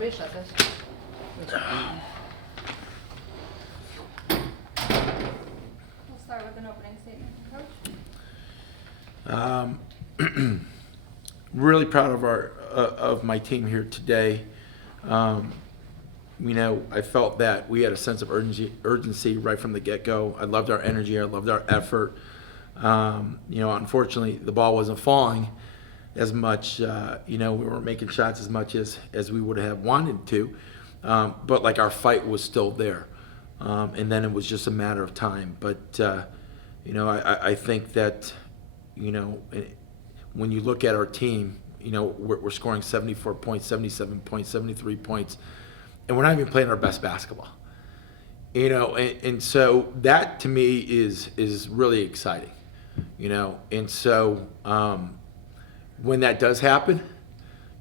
Wyszedł. We'll start with an opening statement from Coach. Really proud of of my team here today. I felt that we had a sense of urgency right from the get-go. I loved our energy. I loved our effort. Unfortunately, the ball wasn't falling as much. We weren't making shots as much as we would have wanted to. But like our fight was still there. And then it was just a matter of time. But, I think that, when you look at our team, we're scoring 74 points, 77 points, 73 points, and we're not even playing our best basketball. And so that to me is really exciting, And so when that does happen,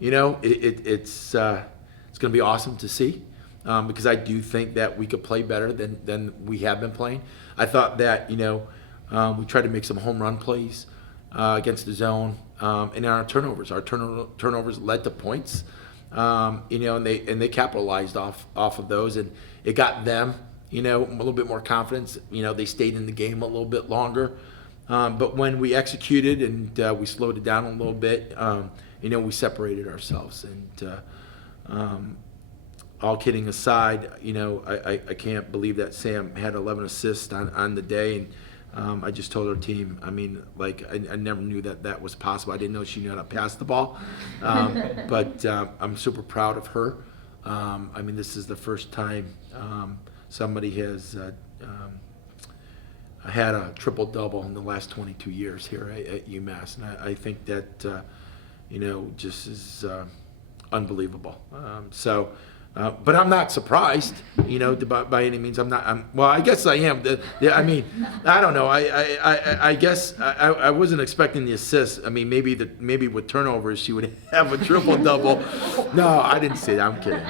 it's going to be awesome to see. Because I do think that we could play better than we have been playing. I thought that, we tried to make some home run plays against the zone, and our turnovers. Our turnovers led to points, and they capitalized off of those, and it got them, a little bit more confidence. They stayed in the game a little bit longer. But when we executed and we slowed it down a little bit, we separated ourselves. And all kidding aside, I can't believe that Sam had 11 assists on the day. And I just told our team, I never knew that was possible. I didn't know she knew how to pass the ball. But I'm super proud of her. This is the first time somebody has had a triple-double in the last 22 years here at UMass. And I think that, just is unbelievable. But I'm not surprised, by any means. Well, I guess I am. I don't know. I guess I wasn't expecting the assist. Maybe with turnovers she would have a triple double. No, I didn't say that. I'm kidding.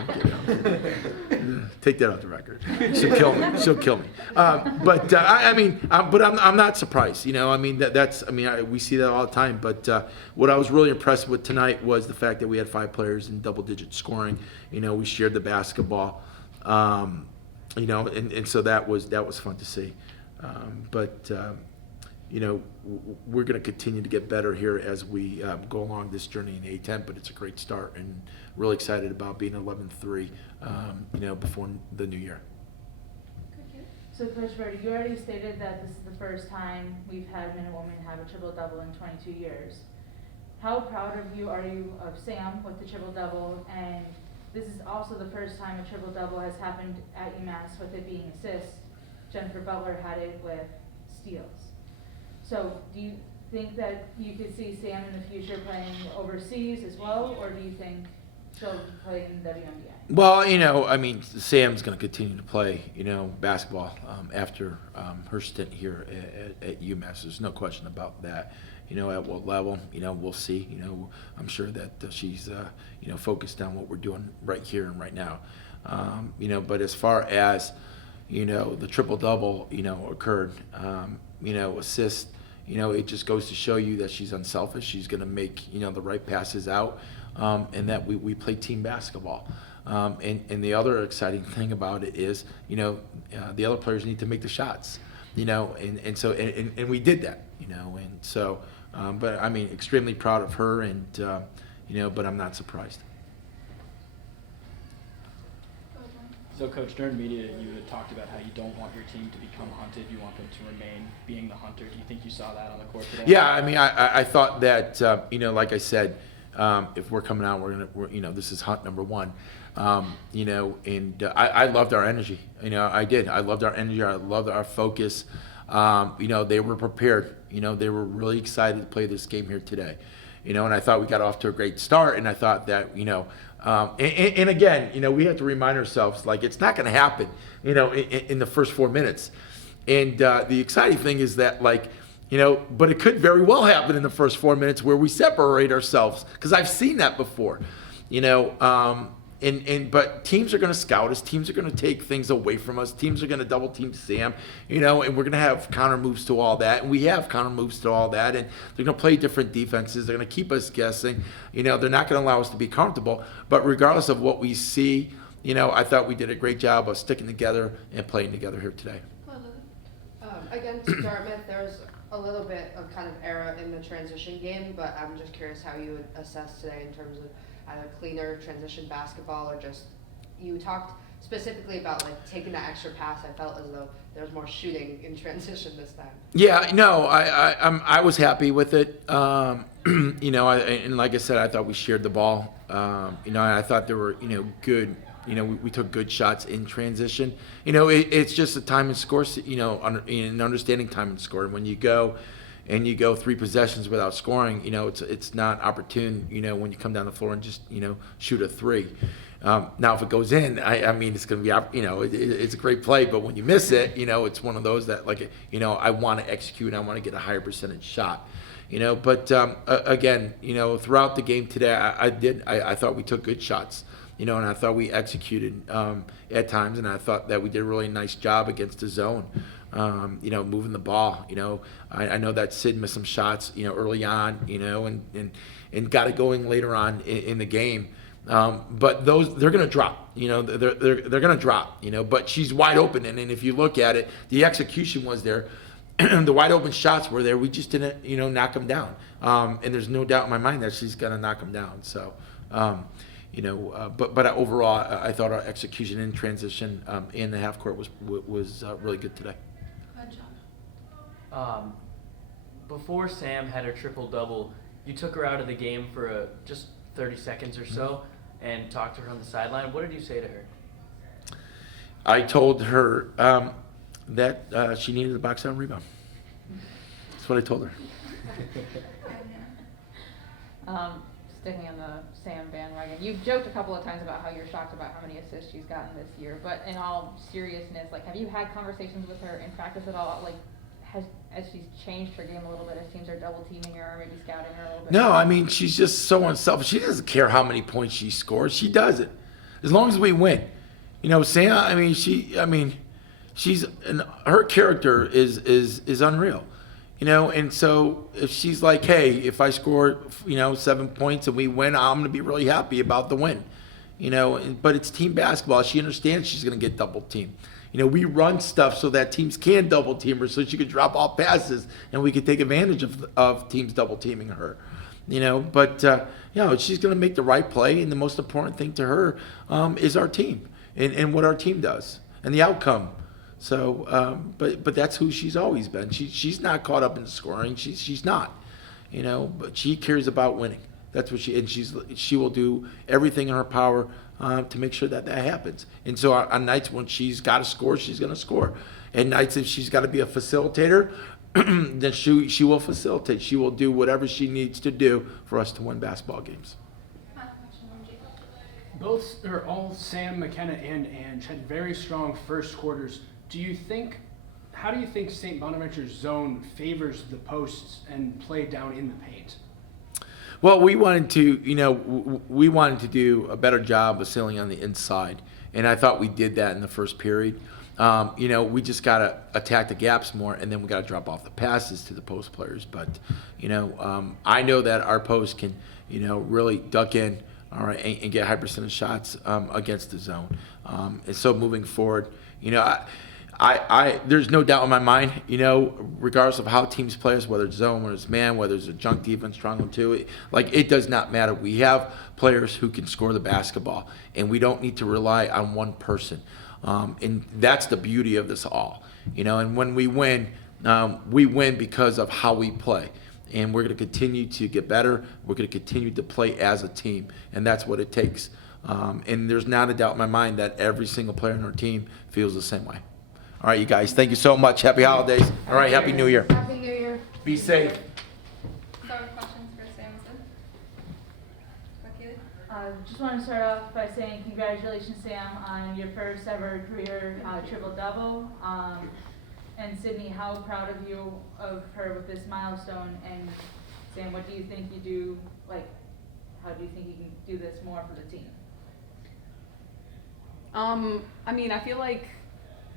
Take that off the record. She'll kill me. But I'm not surprised. We see that all the time. But what I was really impressed with tonight was the fact that we had 5 players in double-digit scoring. We shared the basketball, and so that was fun to see. But we're going to continue to get better here as we go along this journey in A10. But it's a great start, and really excited about being 11-3, before the new year. So, Coach Bird, you already stated that this is the first time we've had men and women have a triple-double in 22 years. How proud are you of Sam with the triple-double? And this is also the first time a triple-double has happened at UMass with it being assists. Jennifer Butler had it with steals. So do you think that you could see Sam in the future playing overseas as well, or do you think she'll play in the WNBA? Well, Sam's going to continue to play, basketball after her stint here at UMass. There's no question about that. At what level, we'll see. I'm sure that she's, focused on what we're doing right here and right now. But as far as, the triple-double, occurred, assist, it just goes to show you that she's unselfish. She's going to make, the right passes out, and that we play team basketball. And the other exciting thing about it is, the other players need to make the shots, and so we did that, and so, but extremely proud of her, and, but I'm not surprised. So, Coach, during media, you had talked about how you don't want your team to become hunted. You want them to remain being the hunter. Do you think you saw that on the court today? Yeah, I thought that, like I said, if we're coming out, we're this is hunt number 1. And I loved our energy. I did. I loved our energy. I loved our focus. They were prepared. They were really excited to play this game here today. And I thought we got off to a great start. And I thought that, and again, we have to remind ourselves, like, it's not going to happen, in the first 4 minutes. And the exciting thing is that, but it could very well happen in the first 4 minutes where we separate ourselves, because I've seen that before. But teams are going to scout us. Teams are going to take things away from us. Teams are going to double team Sam, and we're going to have counter moves to all that. And we have counter moves to all that. And they're going to play different defenses. They're going to keep us guessing. They're not going to allow us to be comfortable. But regardless of what we see, I thought we did a great job of sticking together and playing together here today. Against Dartmouth, there's a little bit of kind of error in the transition game, but I'm just curious how you would assess today in terms of either cleaner transition basketball or just, you talked specifically about like taking that extra pass. I felt as though there was more shooting in transition this time. Yeah, no, I was happy with it. And like I said, I thought we shared the ball. I thought there were good. We took good shots in transition. It's just a time and score. In understanding time and score. When you go 3 possessions without scoring, it's not opportune. When you come down the floor and just shoot a 3. Now if it goes in, I mean it's going to be it's a great play. But when you miss it, it's one of those that I want to execute. I want to get a higher percentage shot. But again, throughout the game today, I thought we took good shots. And I thought we executed at times, and I thought that we did a really nice job against the zone, moving the ball. I know that Sid missed some shots, early on, and got it going later on in the game. But they're going to drop, they're going to drop, but she's wide open. And if you look at it, the execution was there. The wide open shots were there. We just didn't, knock them down. And there's no doubt in my mind that she's going to knock them down. So, but overall, I thought our execution in transition in the half court was really good today. Good job. Before Sam had her triple-double, you took her out of the game for just 30 seconds or so and talked to her on the sideline. What did you say to her? I told her that she needed a box out rebound. That's what I told her. Sticking on the Sam bandwagon, you've joked a couple of times about how you're shocked about how many assists she's gotten this year, but in all seriousness, have you had conversations with her in practice at all? As she's changed her game a little bit, as teams are double teaming her or maybe scouting her a little bit? No, I mean, she's just so unselfish. She doesn't care how many points she scores. She does it. As long as we win. Sam, her character is unreal. And so if she's like, hey, if I score, 7 points and we win, I'm going to be really happy about the win. But it's team basketball. She understands she's going to get double teamed. We run stuff so that teams can double team her so she could drop off passes and we could take advantage of teams double teaming her. But she's going to make the right play, and the most important thing to her is our team and what our team does and the outcome. So, but that's who she's always been. She's not caught up in scoring. She's not, but she cares about winning. That's what she will do everything in her power to make sure that happens. And so on nights when she's got to score, she's going to score. And nights if she's got to be a facilitator, then she will facilitate. She will do whatever she needs to do for us to win basketball games. All Sam, McKenna, and Ange had very strong first quarters. How do you think St. Bonaventure's zone favors the posts and play down in the paint? Well, we wanted to do a better job of sealing on the inside, and I thought we did that in the first period. We just got to attack the gaps more, and then we got to drop off the passes to the post players. But, I know that our post can, really duck in, all right, and get high percentage shots against the zone. And so moving forward, there's no doubt in my mind, regardless of how teams play us, whether it's zone, whether it's man, whether it's a junk defense, strong one too, it does not matter. We have players who can score the basketball, and we don't need to rely on one person. And that's the beauty of this all, and when we win because of how we play. And we're going to continue to get better. We're going to continue to play as a team, and that's what it takes. And there's not a doubt in my mind that every single player on our team feels the same way. All right, you guys, thank you so much. Happy holidays. All right, Happy New Year. Happy New Year. Be safe. Start with questions for Samson. Just want to start off by saying congratulations, Sam, on your first ever career triple-double. And Sydney, how proud of her with this milestone? And Sam, what do you think how do you think you can do this more for the team? I mean, I feel like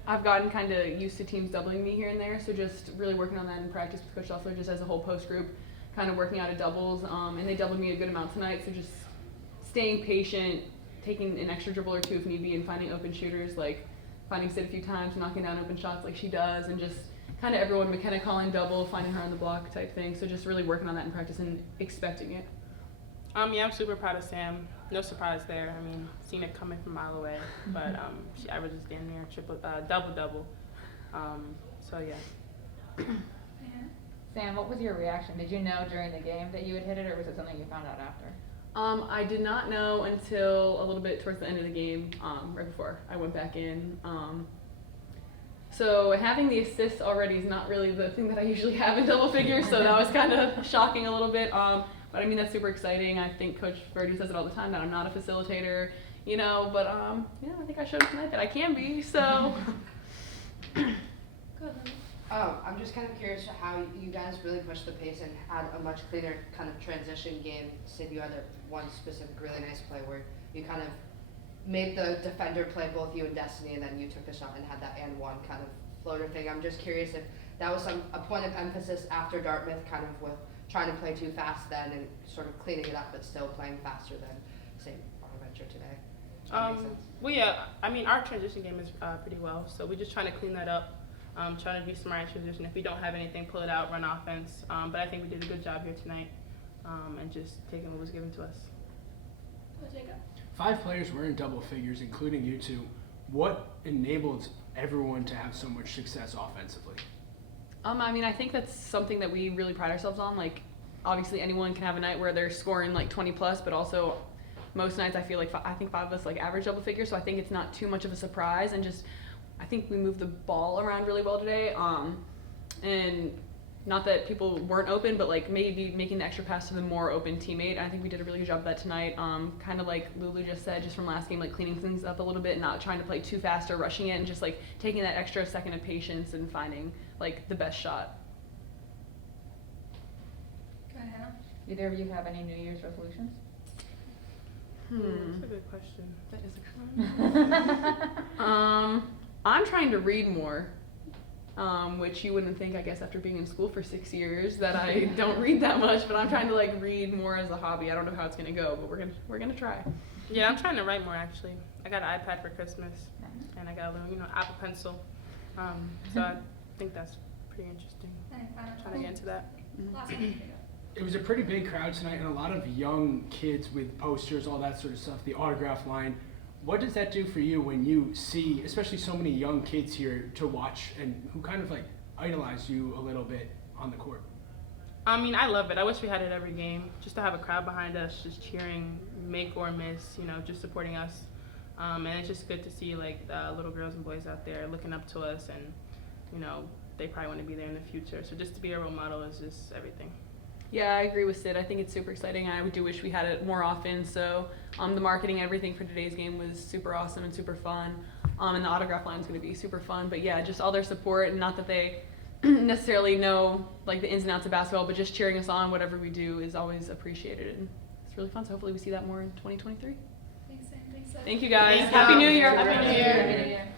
I've gotten kind of used to teams doubling me here and there, so just really working on that in practice with Coach Shuffler, just as a whole post group, kind of working out of doubles, and they doubled me a good amount tonight, so just staying patient, taking an extra dribble or two if need be, and finding open shooters, like finding Sid a few times, knocking down open shots like she does, and just kind of everyone, McKenna calling double, finding her on the block type thing, so just really working on that in practice and expecting it. Yeah, I'm super proud of Sam. No surprise there. I mean, seen it coming from a mile away, but she averages damn near double. So yeah. Sam, what was your reaction? Did you know during the game that you had hit it, or was it something you found out after? I did not know until a little bit towards the end of the game, right before I went back in. So having the assists already is not really the thing that I usually have in double figures, so that was kind of shocking a little bit. But I mean, that's super exciting. I think Coach Verdi says it all the time that I'm not a facilitator, you know, but I think I showed tonight that I can be, so. Go ahead, Lily. I'm just kind of curious how you guys really pushed the pace and had a much cleaner kind of transition game. Sid, you had one specific really nice play where you kind of made the defender play both you and Destiny, and then you took the shot and had that and one kind of floater thing. I'm just curious if that was a point of emphasis after Dartmouth, kind of with trying to play too fast then and sort of cleaning it up, but still playing faster than St. Bonaventure today. Does that make sense? Well, yeah. I mean, our transition game is pretty well, so we're just trying to clean that up. Trying to be smart in transition. If we don't have anything, pull it out, run offense. But I think we did a good job here tonight, and just taking what was given to us. Go, Jacob. 5 players were in double figures, including you two. What enabled everyone to have so much success offensively? I mean, I think that's something that we really pride ourselves on. Like, obviously anyone can have a night where they're scoring like 20 plus, but also most nights I feel like I think 5 of us like average double figures, so I think it's not too much of a surprise, and just I think we moved the ball around really well today. And not that people weren't open, but like maybe making the extra pass to the more open teammate. I think we did a really good job of that tonight. Kind of like Lulu just said, just from last game, like cleaning things up a little bit, not trying to play too fast or rushing it, and just like taking that extra second of patience and finding like the best shot. Go ahead, Hannah. Either of you have any New Year's resolutions? That's a good question. That is a good I'm trying to read more, which you wouldn't think, I guess, after being in school for 6 years that I don't read that much, but I'm trying to like read more as a hobby. I don't know how it's gonna go, but we're gonna try. Yeah, I'm trying to write more actually. I got an iPad for Christmas, and I got a little, Apple Pencil. So I think that's pretty interesting. Any final Trying to get into that. Last one, Jacob. It was a pretty big crowd tonight, and a lot of young kids with posters, all that sort of stuff, the autograph line. What does that do for you when you see, especially so many young kids here to watch and who kind of like idolize you a little bit on the court? I mean, I love it. I wish we had it every game, just to have a crowd behind us, just cheering, make or miss, just supporting us. And it's just good to see like the little girls and boys out there looking up to us, and they probably want to be there in the future. So just to be a role model is just everything. Yeah, I agree with Sid. I think it's super exciting. I do wish we had it more often. So the marketing, everything for today's game was super awesome and super fun. And the autograph line is going to be super fun. But yeah, just all their support, and not that they necessarily know like the ins and outs of basketball, but just cheering us on, whatever we do, is always appreciated. And it's really fun. So hopefully we see that more in 2023. Thanks, Sam. Thanks, Sid. Thank you guys. Thank Happy you. New Year. Happy New Year. Happy New Year.